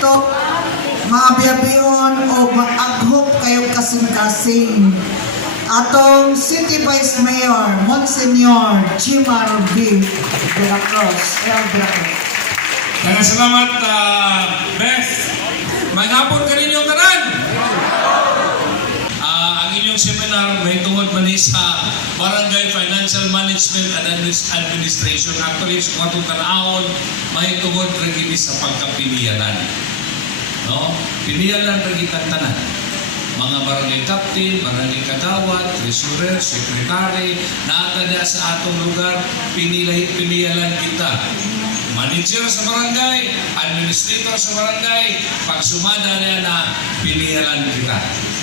to maabiyabihon o maaghop kayong kasing-kasing. Atong City Vice Mayor, Monsignor Jimar B. de la Cruz. Daghang salamat, Beth. Maghapon ka rin yung tanan. Ang inyong seminar may tungod man sa Barangay Financial Management and Administration. Actually, sa katong tanahon, may tungod rin sa pagkapiliyanan. No? Piliyanan rin tanan. Mga barangay captain, barangay kagawad, treasurer, secretary, naata niya sa atong lugar, piniyalan kita. Manager sa barangay, administrator sa barangay, pag sumada niya na piniyalan kita.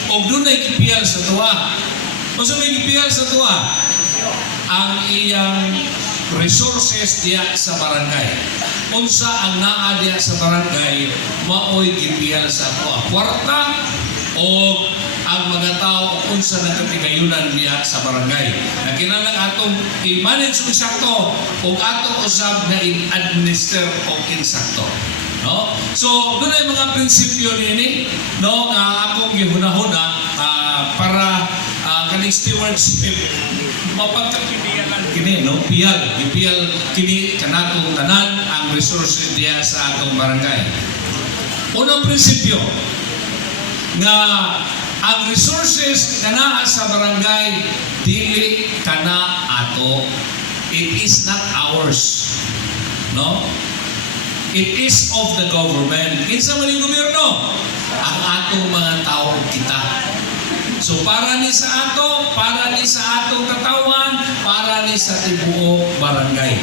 O doon ay kipiyal sa tuwa. O sa may kipiyal sa tuwa, ang iyang resources diya sa barangay. Unsa ang naa diya sa barangay, maoy kipiyal sa tuwa. Kwarta, o ang mga tao kung sa nagkatigayunan niya sa barangay. Na kinalang atong i-manage o insakto o atong usab na i-administer o insakto. No? So, doon ay mga prinsipyo nini, no, nga akong gihuna-huna para kaning stewardship mapagkapiliyanan kini, no? Piyal kini kanatong tanan ang resources diya sa atong barangay. Unang prinsipyo, nga ang resources kana sa barangay dili kana ato. It is not ours, no? It is of the government. Kinsa man ang gobyerno? Ang atong mga tao kita. So para ni sa ato, para ni sa atong katawan, para ni sa tibuok barangay.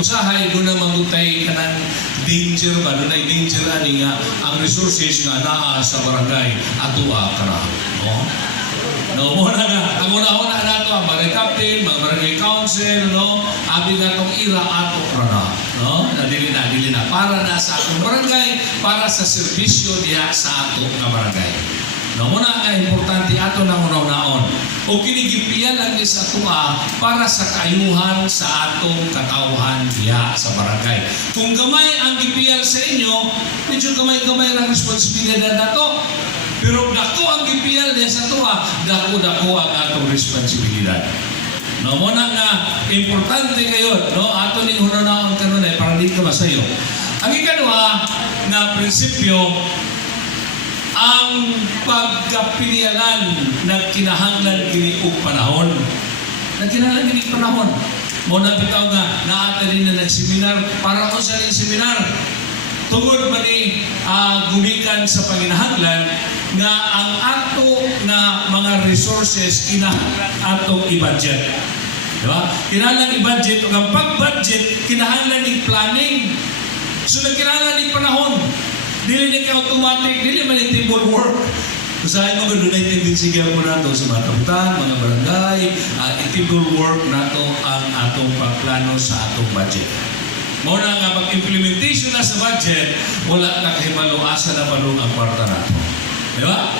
Usahay doon na mangutay kanang danger ba? Doon ay danger ani nga ang resources nga naa sa barangay ato kara. No, muna nga. Ang una-una na ito, ang barangay captain, mga barangay council, no? Abi nga itong ira ato kara. No? Dili na. Para na sa atong barangay, para sa serbisyo diha sa ato nga barangay. No, muna nga importante ato na unaw-naon. O kinigipiyan lang ni sa tuwa para sa kayuhan sa atong katauhan diha sa barangay. Kung gamay ang gipiyan sa inyo, medyo gamay-gamay ang responsibilidad nato. Pero dako ang gipiyan niya sa tuwa, dako ang atong responsibilidad. No, muna nga importante kayo, no? Ato ning hunanaon kanunay para di ka masayo. Ang ikaduha na prinsipyo, ang pagkapilianan na kinahanglan kini og panahon. Nagkinahanglan kini panahon. Muna bitaw nga naata din na nagseminar para ko sa seminar. Tungod man ni gumikan sa panginahanglan nga ang ato nga mga resources kinahanglan atong i-budget. Diba? Kinahanglan i-budget ug ang pag-budget kinahanglan ni planning. So nagkinahanglan ni panahon. Dili ni ka automatic, dili man yung table work. Usahay mo doon ay tindinsigaw mo nato sa mga kapitan, mga barangay, table work nato ang atong pagplano sa atong budget. Muna nga pag-implementation na sa budget, wala na kahibalo asa na balong ang kwarta nato. Di ba?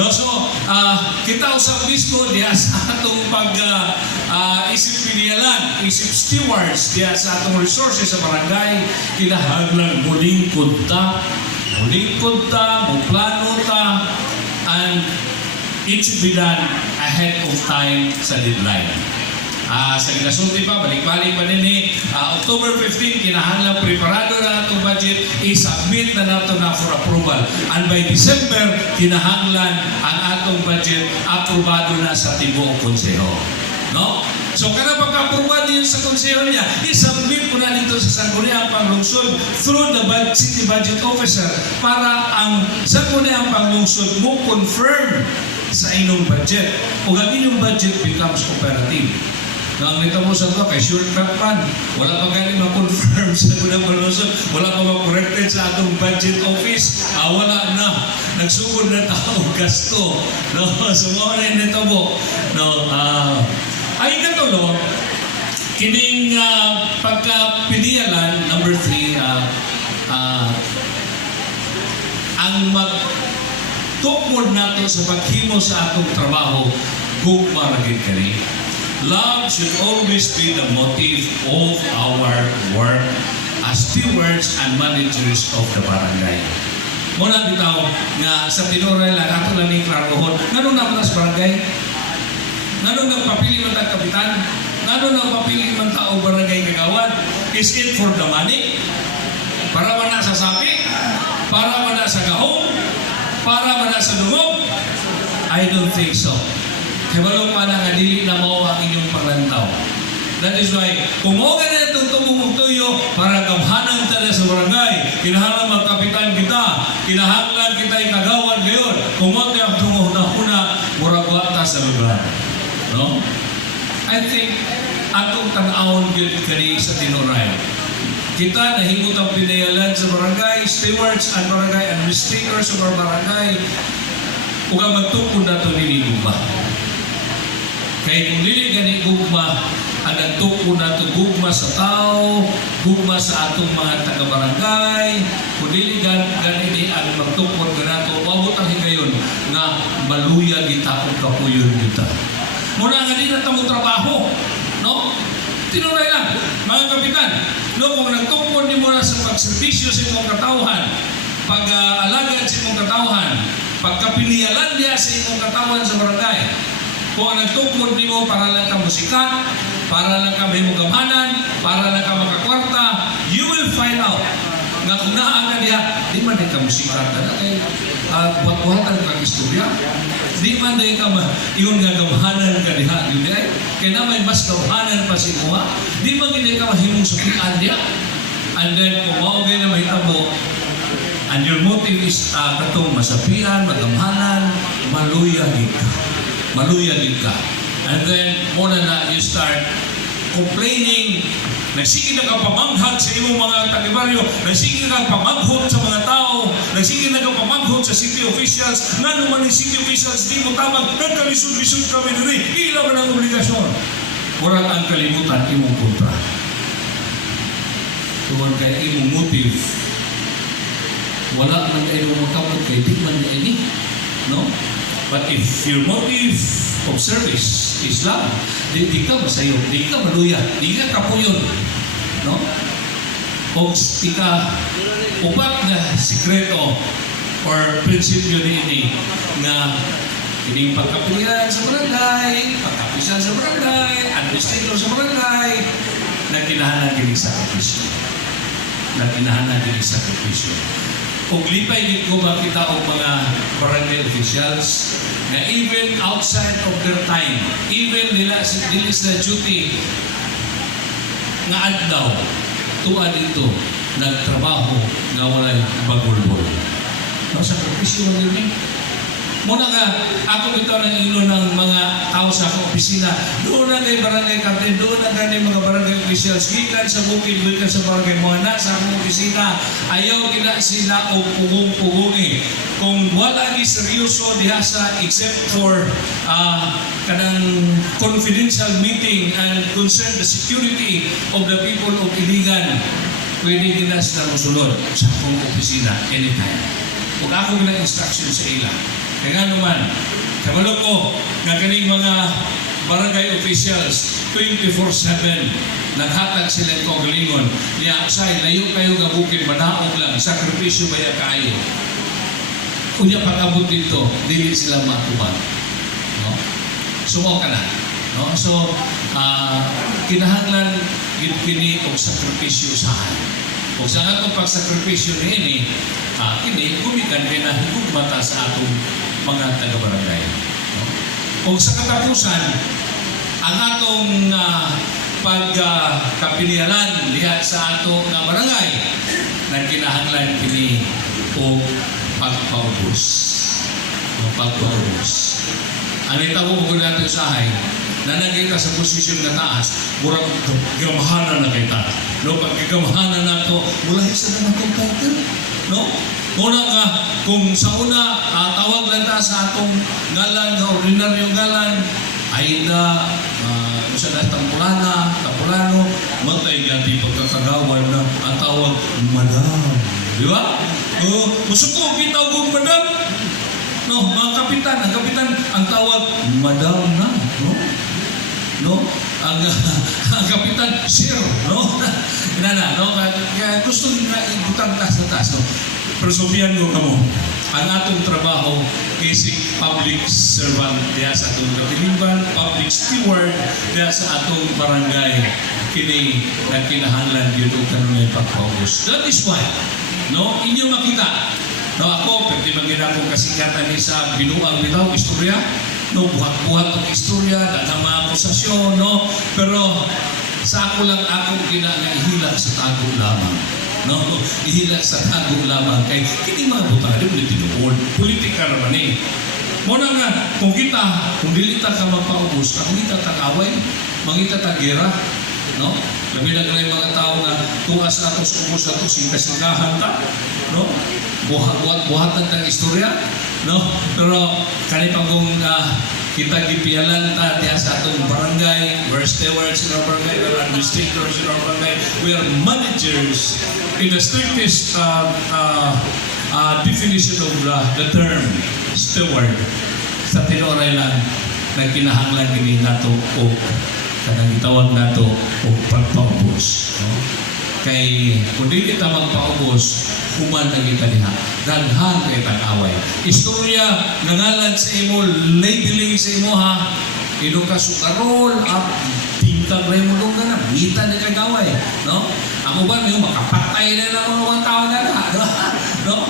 No, so, kita usap mismo diya sa atong isip pinialan, isip stewards diya sa atong resources sa barangay, kinahanglan muling kunta, plano ta, and it should be done ahead of time sa deadline. Sa inasulti pa, balik-balik pa din October 15, kinahanglan preparado na itong budget, i-submit na nato na for approval. And by December, kinahanglan ang atong budget aprobado na sa tibuok konseho. No? So, kada pagka-approbado yun sa konseho niya, i-submit ko na dito sa Sangguniang Panglungsod through the City Budget Officer para ang Sangguniang Panglungsod mo confirm sa inyong budget. Kung ang inyong budget becomes operative. Nang nito mo sa ito, kay shortcut man, wala pa galing ma-confirm sa Sangguniang Panglungsod, wala pa ma-corrected sa atong budget office, wala na. Nagsugod na tao gasto. No? So, mga na nito mo. No? Ay katulo, kining pagkapilialan, number 3, ang magtukmod nato sa paghimo sa atong trabaho, gugma ragid kani. Love should always be the motive of our work as stewards and managers of the barangay. Muna bitaw nga sa tinuray lang ato lang ni klarohon. Nganong na sa barangay? Nganong nagpapili man tag kapitan? Nganong nagpapili man tao barangay kagawad? Is it for the money? Para man na sa sapi? Para man na sa gahong? Para man na sa dungog? I don't think so. Kabalo pa na nga dili na mao ang inyong paglantaw. That is why, kung mo ganun itong tumumong tuyo, para gamhanan tayo sa barangay, kinahanglan magkapitan kita, kinahanglan kita ikagawad ngayon, kung mo tayo ang tumuhuna-huna, muragwa ta sa lugar. No? I think, atong tanawon yun kani sa tinuray. Kita nahimot ang pinayalan sa barangay, stewards and barangay administrators sa barangay, kung ang magtukod na ito ninigugma. Kaya kung lili gani gugma, ang nagtukod na ito gugma sa tao, gugma sa atong mga taga-barangay, kung lili gani ang magtukod na ito, wabot ang higayon nga maluya kita o kapuyon kita. Muna nga din na mo trabaho, no? Tinuray lang, mga kapitan, no, kung nagtukod ni mo na sa pagservisyo sa imong katawhan, pag-alagad sa imong katawhan, pagkapinialan niya sa imong katawhan sa barangay, kung ang nagtukod ni mo para lang ka musikat, para lang ka may mugamhanan, para lang ka makakwarta, you will find out nga kung naan ka diha, di man din ka musikat na kay buhat-buhatan kang istorya. Di man din ka iyon nga gamhanan ka diha, di ay? Kaya na may mas gamhanan pa si Kuha, di man din ka mahimong sukian diha. And then kung maugay na may tabo, and your motive is katong masapian, magamhanan, maluyagin ka. Maluyagin ka. And then, muna na you start complaining, nagsige na ka pamanghag sa iyong mga tagibaryo, nagsige na ka pamaghot sa mga tao, nagsige na ka pamaghot sa city officials, nga naman yung city officials, di mo tamag, nagkalisod-lisod kami nari, ila man ang obligasyon. Murag ang kalimutan, imong kontra. Tuwan kaya imong motive, wala man kayo magkapot kay di man na ini, no? But if your motive of service is love, di ka masayo, di ka maluya, di ka kapuyon, no? O ika upat na sikreto or prinsipyo ni nga kining pagkapilihan sa barangay, pagkapisan sa barangay, administrator sa barangay, nagkinahanan kining sakripisyo. Nagkinahanan kining sakripisyo. Kung lipay din ko makita o mga barangay officials na even outside of their time, even nila sa duty nga adlaw, tuwa dito, nagtrabaho nga walay bagulbol. Sa sakripisyo din muna nga, ako ito ng ilo ng mga tao sa akong opisina. Doon na kay barangay captain, doon na kay mga barangay officials. Gikan sa bukid, gikan sa barangay. Mga na sa akong opisina, ayaw kina sila o pugong-pugungi. Kung wala ni seryoso diha sa except for kanang confidential meeting and concern the security of the people of Iligan, pwede kina sila musulod sa akong opisina anytime. Kung ako na instruction sa ila. Kaya naman, kabalo ko na kaning mga barangay officials 24/7 naghatag sila ng kagalingon. Niya, say, layo kayo nga bukid, manaog lang, sakripisyo baya kayo. Kunya pag-abot dito, dili sila matuman. No? Sumo ka na. No? So, kinahanglan kini og sakripisyo usahan. Kung sa atong pagsakripisyo ni kini gumikan kay na higugmata sa atong mga taga-barangay. No? Kung sa katapusan, ang atong pagkapilianan diha sa atong barangay, nagkinahanglan kini o pagpaubos. Pagpaubos. Ang itawag ko natin sa ahay, na nagkita sa posisyon na taas, murang gamhanan na kita. No, pagkagamahanan na ito, mula sa naman itong title. No? Una nga, kung sa una, tawag lang ta sa atong ngalan, na ordinaryong ngalan, Aida, sa Tapulano, matay gati pagkakagawan na ang tawag, Madam. Di ba? Musuko, kita kong Madam. No, mga kapitan, ang tawag, Madam na. No? No? Ang kapitan, Sir. No? Inana, no? Kaya gusto nga ibutang taas na taas. No? Pero sobihan ko kamo, ang atong trabaho is public servant diya sa atong katilimban, public steward diya sa atong barangay. Kini nagkinahanglan yun o kanunay pagpaubos. That is why, no, inyo makita, no, ako, pwede magina akong kasikatan ni sa binuang bitaw, istorya, no, buhat-buhat ang istorya, na mga akusasyon, no, pero sa ako lang akong ihilak sa tago lamang. No, ihilak sa tago lamang kay kini mga butado ni tinuod politika naman eh. Muna nga kung dili ta ka magpaubos, kung kita tagaway, mangita ta gera, no? Labi na galay mga tao nga tuas atos ubos atos singkasingahan ta, no? Buhat-buhatan tang istorya, no? Pero kani pagong kita gipialan ta diya sa atong barangay, we're stewards in our barangay, we're administrators in our barangay, we are managers in the strictest definition of the term steward. Sa tinuoray lang nagkinahanglan kini nato o kanang gitawag nato o pagpaubos, no? Kay kung di kita magpaubos, human na kita diha. Daghan kay tag-away. Istorya nangalan sa imo, labeling sa imo ha. Ilo ka sukarol, tingkag ray mo nga na, bita na kagaway, no? Ako ba may makapatay na ng mga tao na no?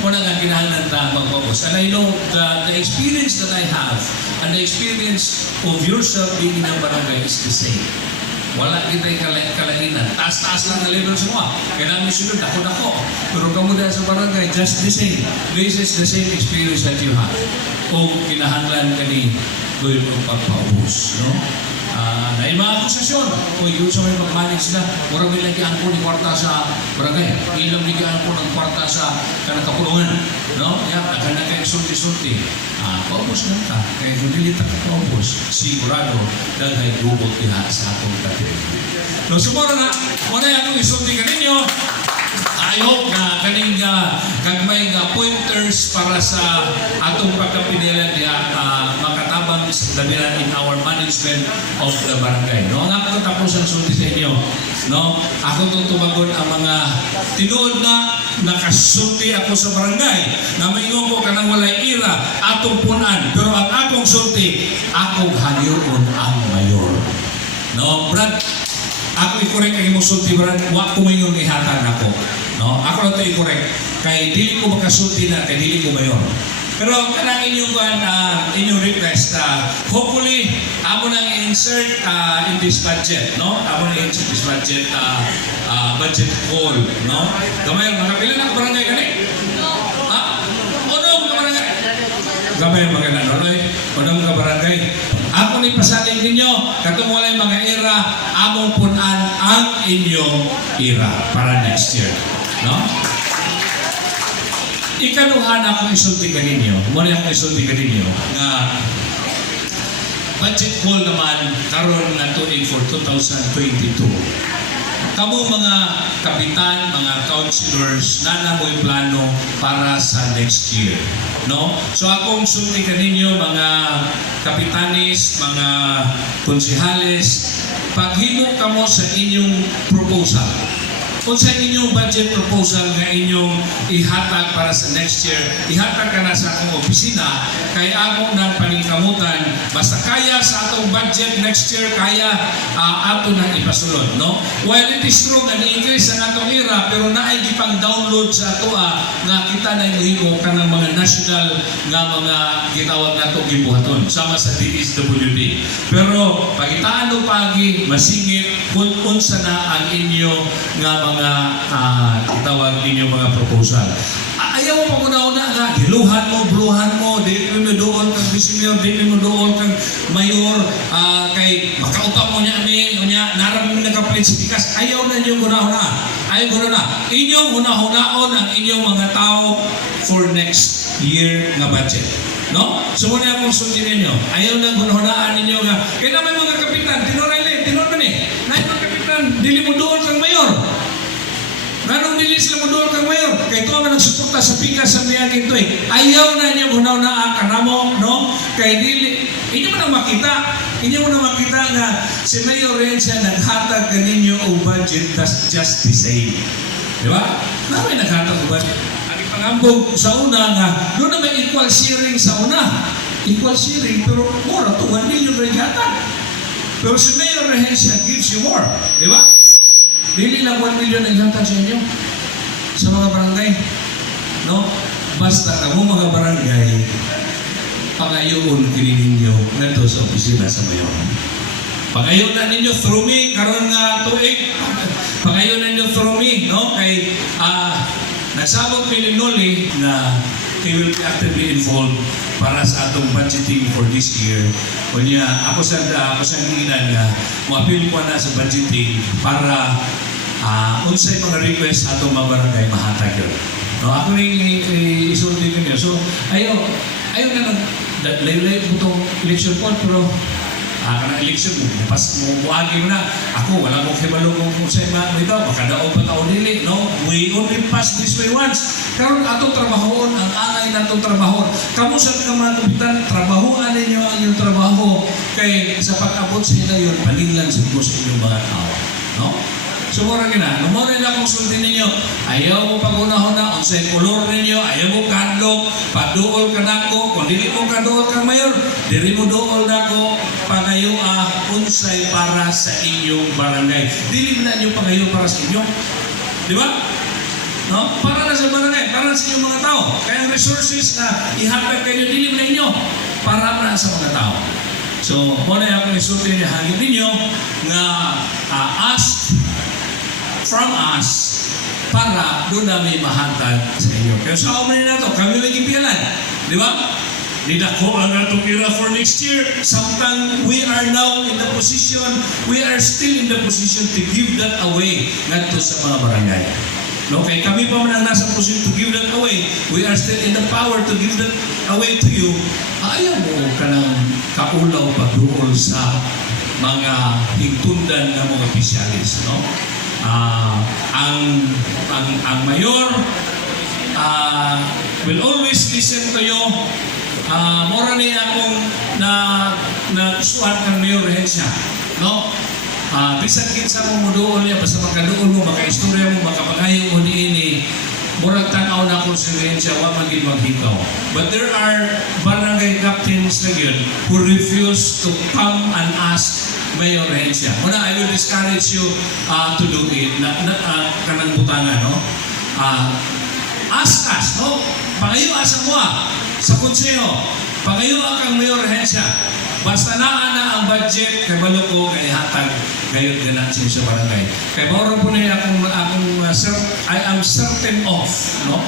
Muna nga kinahanglan ta magpaubos. And I know the experience that I have and the experience of yourself being in a barangay is the same. Wala kita'y kalainan. Taas-taas lang ang level semua. Kaya namin sunod, ako. Pero kamu dahil sa barangay, just the same. This is the same experience that you have. Kung kinahanglan ka ni Lord ng pagpaubos. No? Na yung mga akusasyon, kung yun sa may mag-manage na, mura may lagyan ko ng kwarta sa barangay. Ilang lagyan ko ng kwarta sa kanakapulungan. No? Yan, naghan na kayo sulti-sulti. Paubos na ka. Kaya kung nilita ka paubos, sigurado, dahil gubot diha sa atong katrin. No, sumuro na, muna yung akong isulti ka ninyo. I hope na kaning kagmay pointers para sa atong pagkapinilan diya makatabang sa damiran in our management of the barangay. No, ang akong tapusan sulti sa inyo. No, ako itong tumagon ang mga tinuod na nakasulti ako sa barangay na maingon ko kanang walay ira atong punan, pero ang akong sulti akong haniyon ang mayor. No, Brad, ako i-correct ang imong sulti, Brad, wa ko maingon ihatan ako. No, ako lang ito i-correct kay dili ko makasulti na kay dili ko mayor. Pero kanang inyong request, hopefully amo nang insert in this budget, no? Amo nang insert this budget budget goal, no? Gamay mga pila na barangay kani? Ha? Unong ka barangay? Gamay mga nanoloy, unong ka barangay. Ako ni pasaling ninyo, katong walay mga era, among punan ang inyong era para next year, no? Ikaduhan ako isulti ka ninyo, muna ako isulti ka ninyo, na budget goal naman karon nga tuig for 2022. Kamo mga kapitan, mga councilors, na mo'y plano para sa next year. No? So akong sulti ka ninyo, mga kapitanis, mga konsihales, paghimo kamo sa inyong proposal. Kung sa inyong budget proposal nga inyong ihatag para sa next year, ihatag ka na sa akong opisina, kaya akong nang paningkamutan, basta kaya sa atong budget next year, kaya ato nang ipasulod. No? While it is true nga ni-increase ang atong era, pero naay gipang download sa ato nga kita na imuhimo ka ng mga national nga mga gitawag na itong gibuhaton, sama sa DSWD. Pero pagitaan o pagi, masingit, kung unsa na ang inyo nga mga tawag ninyo mga proposal. Ayaw mo pag-una-una nga, hiluhan mo, bluhan mo, di mo doon kang vice-mayor, di mo doon kang mayor, kay makaupang mo niya amin, naraming mo nagkapalit sa pikas. Ayaw na niyo una-una. Ayaw na. Inyong una-unaon ang inyong mga tao for next year nga budget. No? So muna akong sundin ninyo. Ayaw na gunahunaan ninyo nga, kaya naman mga kapitan, tinor man eh. Nahin mga kapitan, dili mo doon kang mayor. Ganong dili sila mo doon kang mayor. Kaya ito ang nagsuporta sa pikas sa miyagin ito eh. Ayaw na niya gunahunaan ka na mo, no? Kaya dili, inyo mo na makita nga si Mayor rin siya naghatag ka ninyo o budget that's just the same. Di ba? May naghatag ko ba? Ang ipangambog sa una nga, doon na may equal sharing sa una. Equal sharing, pero more to 1 million rin yata. Pero si Mayor Rehencia gives you more. Di ba? Dili lang 1 million ang yata sa inyo. Sa mga barangay. No? Basta kamo mga barangay, pangayoon kini ninyo ngadto sa opisina sa mayor. Pangayoon na ninyo through me karon nga tuig. Pangayoon na ninyo through me, no? Kay nasabot ni Noli na he will be actively involved para sa atong budgeting for this year. Kunya ako sa hinginan nga mo-appeal ko na sa budgeting para unsay mga request sa atong mga barangay mahatag yun. No, ako rin isulti ko niyo. So, ayaw na layo-layo po itong election poll, pero kanang election mo, buwagi mo na. Ako, wala mong kibalo kung sa'yo ito, makadaog pa tao nili, no? We only pass this way once. Karon atong trabahon, ang angay na itong trabahon. Kamu sa mga kapitan, trabahoan ninyo ang inyong trabaho. Kay sa pag-abot sa inyo yun, paninglan sa inyong mga tao. No? So, mura na akong sulti ninyo. Ayaw mo pag-unahon na, unsay kolor ninyo, ayaw mo kandok, paduol ka na ko, kung dili mo kaduol ka mayor, dili mo duol na ko, pangayo unsay para sa inyong barangay. Dili na nyo pangayo para sa inyo. Di ba? No? Para na sa barangay, para sa inyong mga tao. Kaya ang resources na ihatag kayo, dili na inyo, para na sa mga tao. So, muna akong isulti niya, hangin ninyo, nga ask from us para doon namin mahatag sa inyo. Kaya sa umani na ito, kami may gipialan. Di ba? Didako ang atong ira for next year. Samtang we are now in the position, we are still in the position to give that away ngadto sa mga barangay. No, kay kami pa man ang nasa position to give that away. We are still in the power to give that away to you. Ayaw mo ka ng kaulaw pagduol sa mga higtundan ng mga opisyalis, no? Ang mayor will always listen to you. Mora ni akong na suwan kang Mayor Rehencia, no? Bisan kinsa mo muduol niya, basta makaduol mo, makaistorya mo, makapangayo mo niini, murag tanaw na akong si Rehencia, wa maging maghikaw. But there are barangay captains na yun who refuse to come and ask Mayor Rehencia. Muna, I will discourage you to do it. Kanang butanga, no? Ask us, no? Pangayo asa mo sa konseho. Pangayo kang Mayor Rehencia. Basta na ang budget, kay balo ko, kay hatag, gayon ganansin sa barangay. Kay mauro po na I am certain of, no?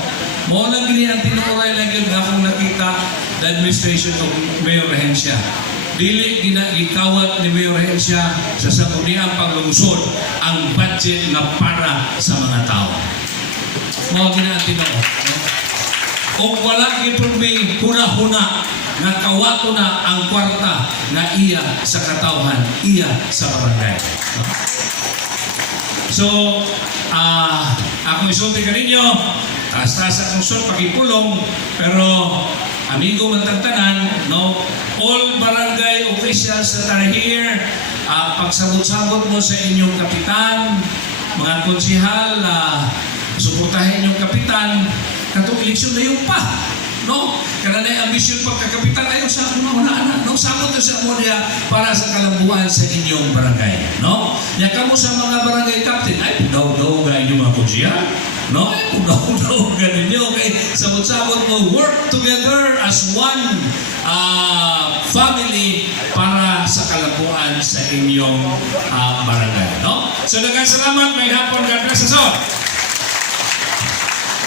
Mo lang gini ang tinuoray lang yun akong nakita the administration of Mayor Rehencia. Dili ginagikawat ni Mayor Rehencia sa sangguniang paglungsod ang budget na para sa mga tao. Mga ginaatin ako. O wala gipurming huna-huna nga kawato na ang kwarta na iya sa katawhan, iya sa barangay. So, ako isulti ka ninyo, taas-taas akong sul, pakipulong, pero amigo matagtanan, no? All barangay officials that are here, pagsabot-sabot mo sa inyong kapitan, mga konsihal, suportahin yung kapitan, katong eleksyon na yung pa, no? Kana na ambisyon pagkakapitan ayo sa mga anak, no? Sabot na sa modia para sa kalambuan sa inyong barangay, no? Ya kamo sa mga barangay captain, ay daw ga inyong mga konsihal, no? Ay daw ga ninyo kay sabot-sabot mo work together as one family para sa kalambuan sa inyong barangay, no? So daghang salamat, may hapon God bless us all.